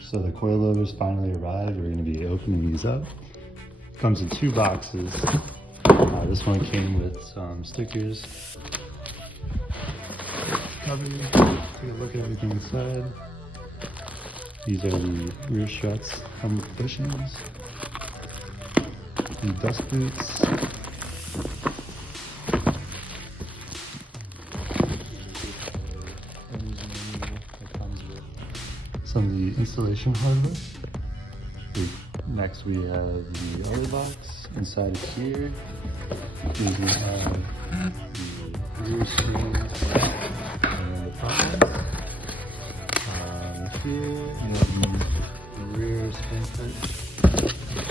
So the coilovers finally arrived. We're going to be opening these up. It comes in 2 boxes. This one came with some stickers. Cover. Take a look at everything inside. These are the rear struts. Come with bushings. The dust boots. That comes with some of the installation hardware. Next we have the other box. Inside of here, we have the rear springs and the front ones. Here we have the rear spring set.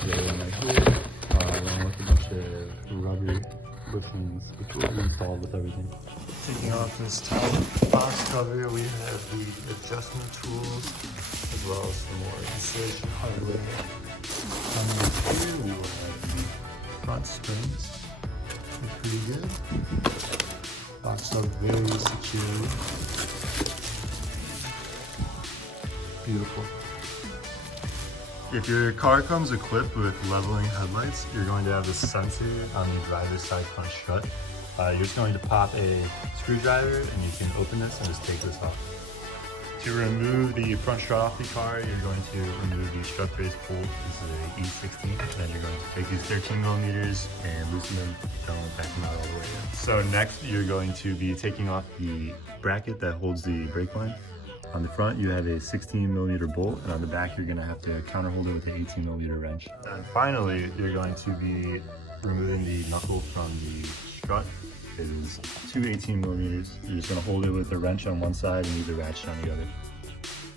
The one right here, along with a bunch of rubber bushings, which will be installed with everything. Taking off this top box cover, we have the adjustment tools, as well as some more installation hardware. Here we will have the front springs. They're pretty good. Boxed up very securely. Beautiful. If your car comes equipped with leveling headlights, you're going to have this sensor on the driver's side front strut. You're just going to pop a screwdriver and you can open this and just take this off. To remove the front strut off the car, you're going to remove the strut brace bolt. This is a E60. Then you're going to take these 13 millimeters and loosen them, don't back them out all the way in. So next, you're going to be taking off the bracket that holds the brake line. On the front, you have a 16 millimeter bolt, and on the back, you're going to have to counter hold it with an 18 millimeter wrench. And finally, you're going to be removing the knuckle from the strut. It is 2 18 millimeters. You're just going to hold it with a wrench on one side and leave the ratchet on the other.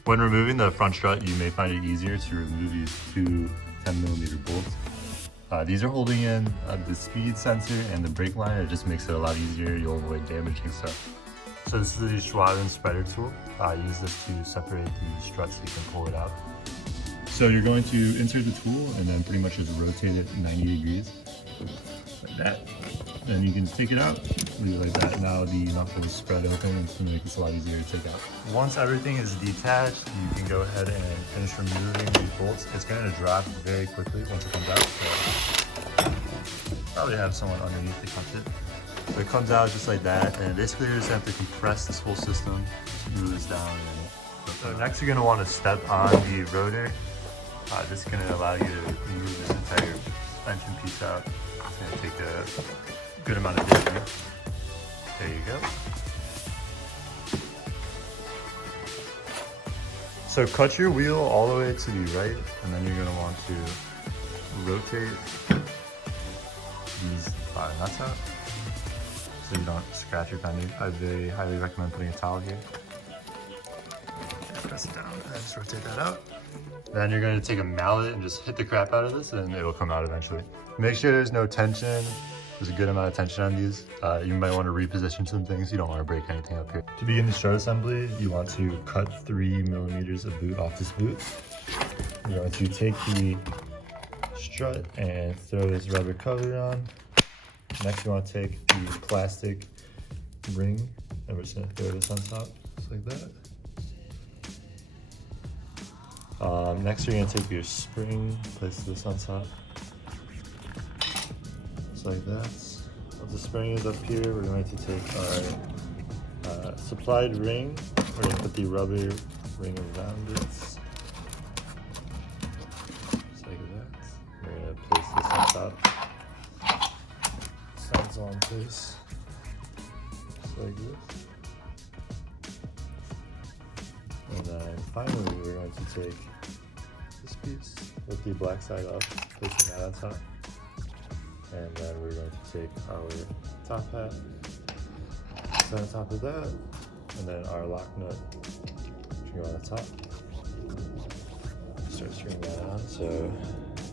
When removing the front strut, you may find it easier to remove these 2 10 millimeter bolts. These are holding in the speed sensor and the brake line. It just makes it a lot easier. You'll avoid damaging stuff. So this is the Schwalben spreader tool. Use this to separate the strut so you can pull it out. So you're going to insert the tool and then pretty much just rotate it 90 degrees, like that. Then you can take it out, leave it like that. Now the knuckle is spread open and it's going to make this a lot easier to take out. Once everything is detached, you can go ahead and finish removing these bolts. It's going to drop very quickly once it comes out. So probably have someone underneath to catch it. So it comes out just like that, and basically you just have to compress this whole system, just move this down. So next you're going to want to step on the rotor. This is going to allow you to move this entire suspension piece out. It's going to take a good amount of digging. There you go. So cut your wheel all the way to the right, and then you're going to want to rotate these nuts out, so you don't scratch your fender. I very highly recommend putting a towel here. Press it down and just rotate that out. Then you're going to take a mallet and just hit the crap out of this and it will come out eventually. Make sure there's no tension. There's a good amount of tension on these. You might want to reposition some things. You don't want to break anything up here. To begin the strut assembly, you want to cut 3 millimeters of boot off this boot. You're going to take the strut and throw this rubber cover on. Next, you want to take the plastic ring and we're just going to throw this on top, just like that. Next, you're going to take your spring, place this on top, just like that. Once the spring is up here, we're going to take our supplied ring. We're going to put the rubber ring around it, just like that. We're going to place this on top. Sides on place, just like this. And then finally, we're going to take this piece with the black side up, placing that on top. And then we're going to take our top hat, set on top of that, and then our lock nut should go on the top. Start screwing that on. So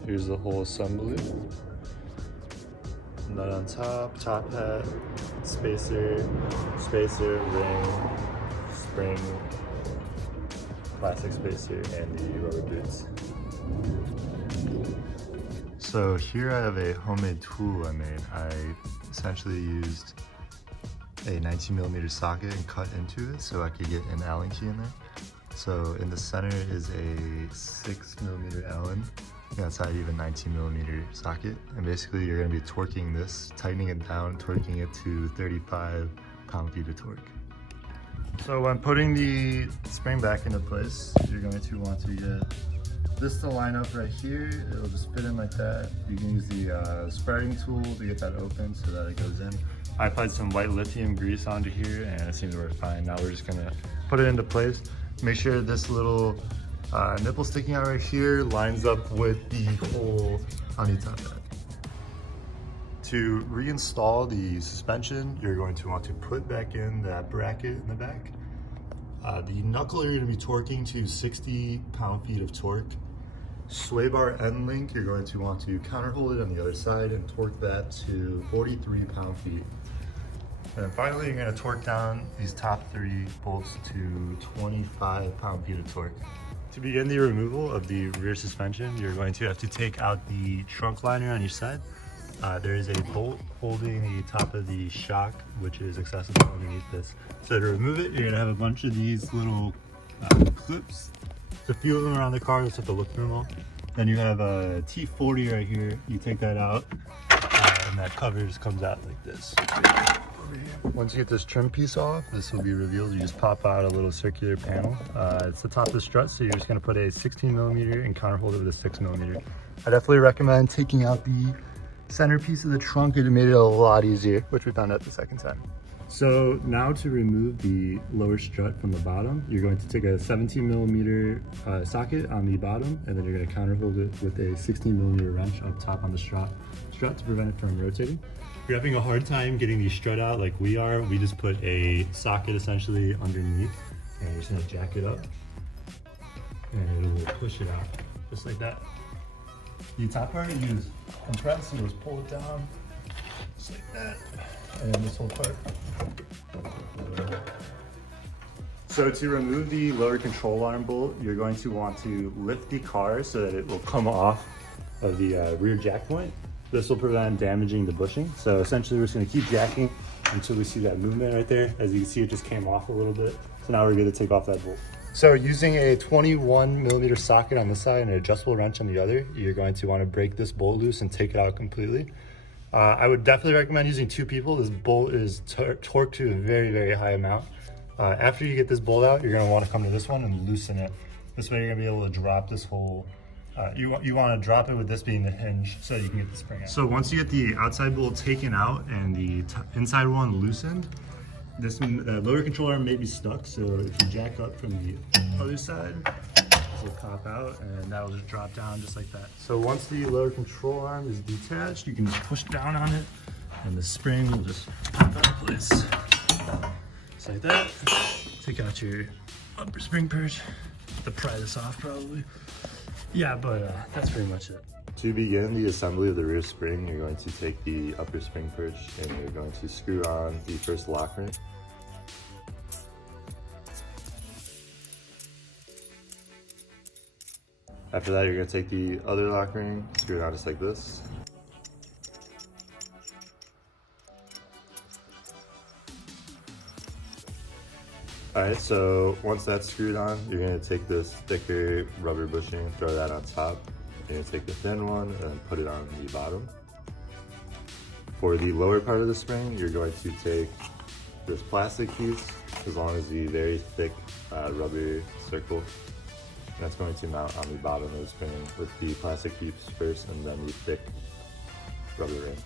here's the whole assembly. Nut on top, top hat, spacer, ring, spring, plastic spacer, and the rubber boots. So here I have a homemade tool I made. I essentially used a 19mm socket and cut into it so I could get an Allen key in there. So in the center is a 6mm Allen. Outside you have a 19mm socket, and basically you're going to be torquing this, tightening it down, torquing it to 35 pound-feet of torque. So when putting the spring back into place, you're going to want to get this to line up right here. It'll just fit in like that. You can use the spreading tool to get that open so that it goes in. I applied some white lithium grease onto here and it seems to work fine. Now we're just gonna put it into place. Make sure this little nipple sticking out right here lines up with the hole on the top of that. To reinstall the suspension, you're going to want to put back in that bracket in the back. The knuckle you're going to be torquing to 60 pound-feet of torque. Sway bar end link, you're going to want to counterhold it on the other side and torque that to 43 pound-feet. And then finally, you're going to torque down these top 3 bolts to 25 pound-feet of torque. To begin the removal of the rear suspension, you're going to have to take out the trunk liner on each side. There is a bolt holding the top of the shock, which is accessible underneath this. So to remove it, you're gonna have a bunch of these little clips. A few of them around the car, just have to look normal. Then you have a T40 right here. You take that out, and that cover just comes out like this. Over here. Once you get this trim piece off, this will be revealed. You just pop out a little circular panel. It's the top of the strut, so you're just gonna put a 16mm and counterhold it with a 6mm. I definitely recommend taking out the centerpiece of the trunk. It made it a lot easier, which we found out the second time. So now to remove the lower strut from the bottom, you're going to take a 17mm socket on the bottom, and then you're going to counterhold it with a 16mm wrench up top on the strut to prevent it from rotating. If you're having a hard time getting the strut out like we are, we just put a socket essentially underneath, and you're just going to jack it up, and it will push it out, just like that. The top part you just compress and just pull it down, just like that, and this whole part. So to remove the lower control arm bolt, you're going to want to lift the car so that it will come off of the rear jack point. This will prevent damaging the bushing. So essentially we're just going to keep jacking until we see that movement right there. As you can see, it just came off a little bit. So now we're going to take off that bolt. So using a 21mm socket on this side and an adjustable wrench on the other, you're going to want to break this bolt loose and take it out completely. I would definitely recommend using 2 people. This bolt is torqued to a very, very high amount. After you get this bolt out, you're going to want to come to this one and loosen it. This way you're going to be able to drop this whole, you want to drop it with this being the hinge so you can get the spring out. So once you get the outside bolt taken out and the inside one loosened, this lower control arm may be stuck, so if you jack up from the other side, this will pop out and that will just drop down just like that. So once the lower control arm is detached, you can just push down on it and the spring will just pop out of place. Just like that. Take out your upper spring perch. To pry this off probably. Yeah, but that's pretty much it. To begin the assembly of the rear spring, you're going to take the upper spring perch and you're going to screw on the first lock ring. After that, you're going to take the other lock ring, screw it on just like this. Alright, so once that's screwed on, you're going to take this thicker rubber bushing, throw that on top. You're going to take the thin one and put it on the bottom. For the lower part of the spring, you're going to take this plastic piece, as long as the very thick rubber circle. And that's going to mount on the bottom of the spring with the plastic piece first and then the thick rubber ring.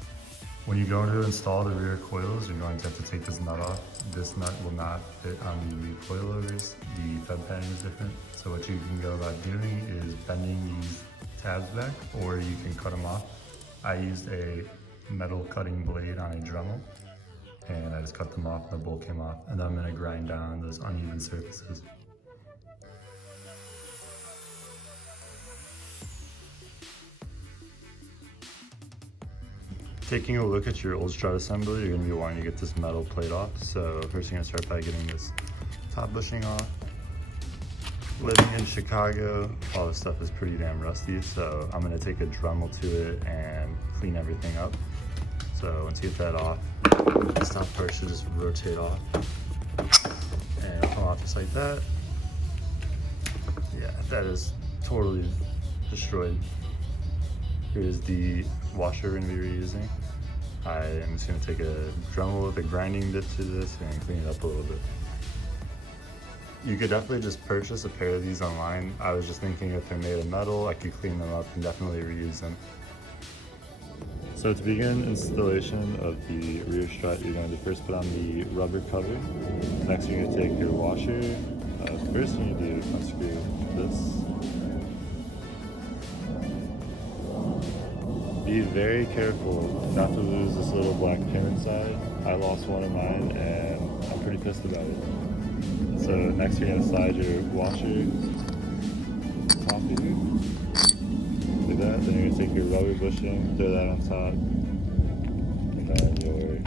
When you go to install the rear coils, you're going to have to take this nut off. This nut will not fit on the coilovers. The thread pattern is different. So what you can go about doing is bending these tabs back, or you can cut them off. I used a metal cutting blade on a Dremel, and I just cut them off, the bolt came off, and then I'm gonna grind down those uneven surfaces. Taking a look at your old strut assembly, you're going to be wanting to get this metal plate off. So first you're going to start by getting this top bushing off. Living in Chicago, all this stuff is pretty damn rusty, so I'm going to take a Dremel to it and clean everything up. So once you get that off, this top part should just rotate off and come off just like that. that is totally destroyed. Here's the washer we're gonna be reusing. I am just gonna take a Dremel with a grinding bit to this and clean it up a little bit. You could definitely just purchase a pair of these online. I was just thinking if they're made of metal, I could clean them up and definitely reuse them. So to begin installation of the rear strut, you're going to first put on the rubber cover. Next, you're going to take your washer. First, you need to unscrew this. Be very careful not to lose this little black pin inside. I lost one of mine and I'm pretty pissed about it. So next, you're going to slide your washer top here. Like that. Then you're going to take your rubber bushing, throw that on top, and then your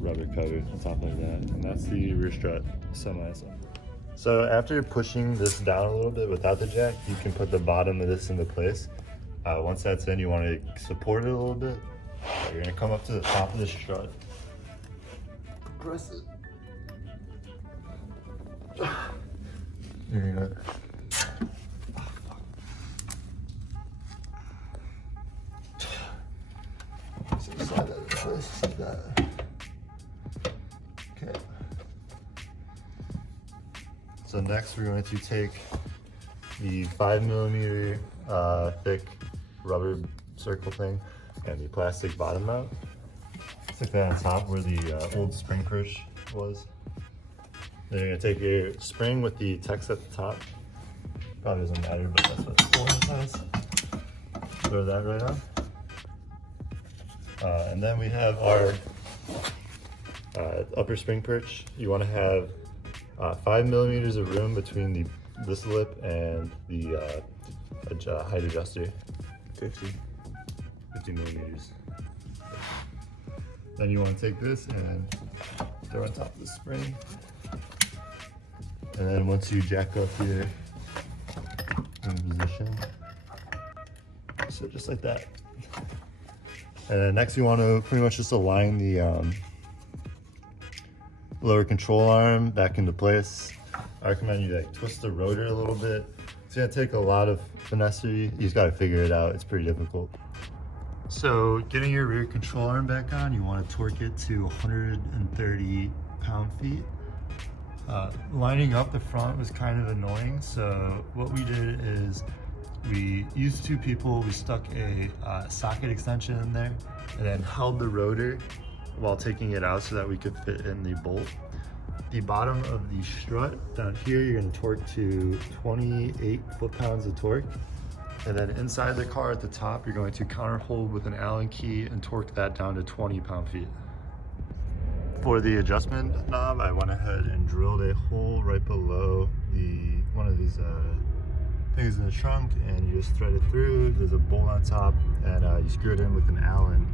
rubber cover on top like that. And that's the rear strut semi-assembled. So after pushing this down a little bit without the jack, you can put the bottom of this into place. Once that's in, you want to support it a little bit. You're going to come up to the top of the strut. Press it. You're going to slide that in place like that. Okay. So next we're going to take the 5mm thick rubber circle thing and the plastic bottom mount. Stick that on top where the old spring perch was. Then you're going to take your spring with the text at the top. Probably doesn't matter, but that's what Ohlins has. Throw that right on. And then we have our upper spring perch. You want to have 5mm of room between this lip and the height adjuster. 50mm. Then you want to take this and throw on top of the spring. And then once you jack up here in position, so just like that. And then next you want to pretty much just align the lower control arm back into place. I recommend you like twist the rotor a little bit. It's gonna take a lot of finessery. You just gotta figure it out. It's pretty difficult. So getting your rear control arm back on, you want to torque it to 130 pound-feet. Lining up the front was kind of annoying, so what we did is we used two people. We stuck a socket extension in there and then held the rotor while taking it out so that we could fit in the bolt. The bottom of the strut down here, you're going to torque to 28 foot-pounds of torque. And then inside the car at the top, you're going to counter hold with an Allen key and torque that down to 20 pound-feet. For the adjustment knob, I went ahead and drilled a hole right below one of these things in the trunk, and you just thread it through. There's a bolt on top, and you screw it in with an Allen.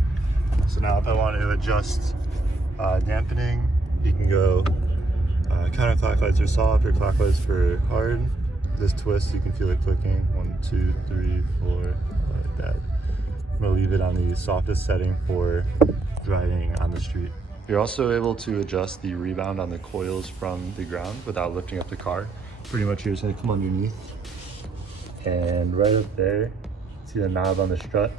So now if I want to adjust dampening, you can go counterclockwise for soft or clockwise for hard. This twist, you can feel it clicking. 1, 2, 3, 4, like that. I'm gonna leave it on the softest setting for driving on the street. You're also able to adjust the rebound on the coils from the ground without lifting up the car. Pretty much you're just gonna come underneath, and right up there, see the knob on the strut?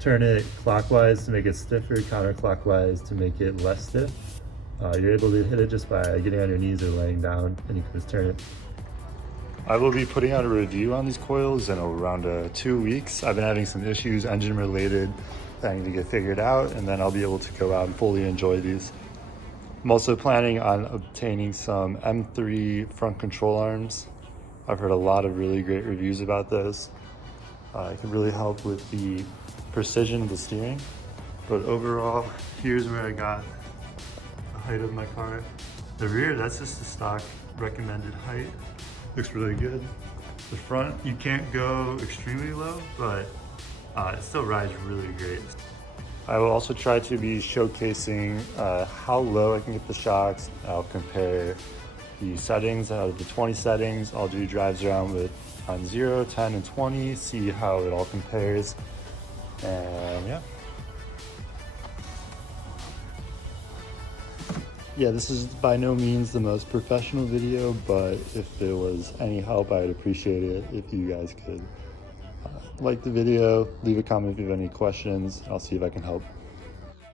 Turn it clockwise to make it stiffer, counterclockwise to make it less stiff. You're able to hit it just by getting on your knees or laying down, and you can just turn it. I will be putting out a review on these coils in around 2 weeks. I've been having some issues, engine related, that I need to get figured out, and then I'll be able to go out and fully enjoy these. I'm also planning on obtaining some M3 front control arms. I've heard a lot of really great reviews about this. It can really help with the precision of the steering. But overall, here's where I got the height of my car. The rear, that's just the stock recommended height. Looks really good. The front, you can't go extremely low, but it still rides really great. I will also try to be showcasing how low I can get the shocks. I'll compare the settings out of the 20 settings. I'll do drives around with on 0, 10, and 20, see how it all compares. And yeah. yeah, this is by no means the most professional video, but if there was any help, I would appreciate it if you guys could like the video, leave a comment if you have any questions. I'll see if I can help.